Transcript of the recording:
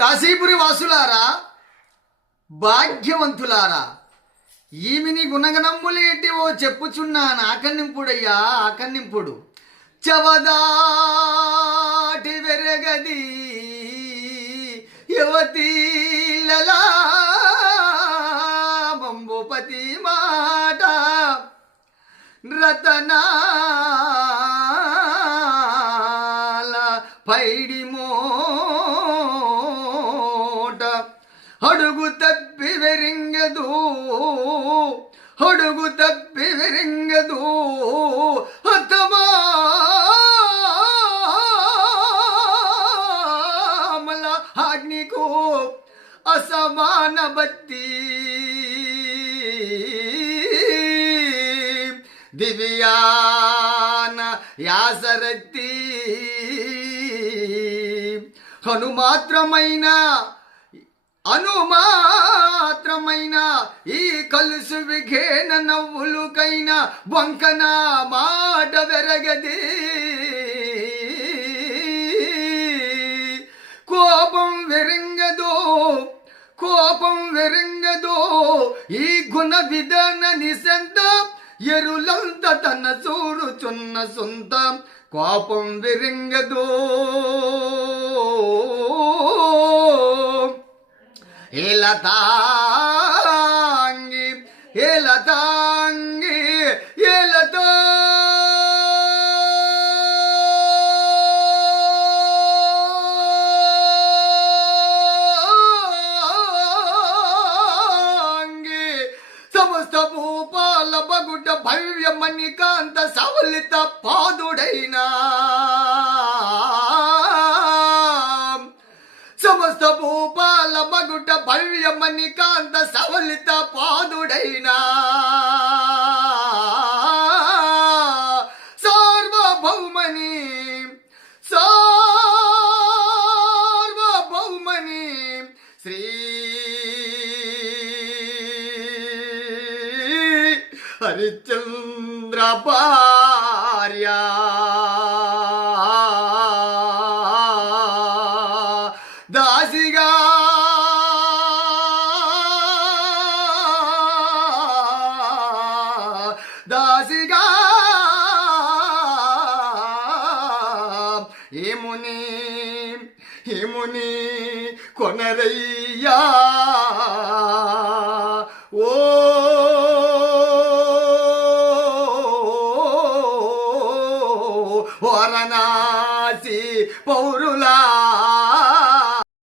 కాశీపురి వాసులారా భాగ్యవంతులారా ఈమెని గుణగణమ్ములేటి ఓ చెప్పుచున్నాను. ఆకన్నింపుడయ్యా ఆకన్నింపుడు చవదాటి వెరగది యువతీలలా మంబుపతి మాట రతనాల పైడి మోట ಹಡುಗು ತಪ್ಪಿವೆರಿಂಗದು ಹಡುಗು ತಪ್ಪಿವೆರಿಂಗದು ಅಥವಾ ಮಲ ಅಸಮಾನ ಬತ್ತಿ. ದಿವ್ಯಾನ ಯಾಸರತ್ತಿ. ಹನುಮಾತ್ರಮೈನ అనుమాత్రమైన ఈ కలుసు విఘేన నవ్వులుకైన వంకన మాట వెరగది. కోపం వెరంగదో కోపం వెరంగదో. ఈ గుణ విధాన నిసంత ఎరులంత తన చూడుచున్న సొంత కోపం వెరింగదో. ఏలతాంగి ఏలతాంగి ఏలతో సమస్త భూపాల బగుడ భవ్య మణికాంత సవలిత పాదుడైనా. సమస్త భూపాల మగుట భవ్యమణి కాంత సవలిత పాదుడైనా. సార్వభౌమని సార్వభౌమని శ్రీ హరిచంద్ర భార్యా. కసిగా ఏముని ఏముని కొనరయ్యా. ఓ ఓరనాసి పౌరులా.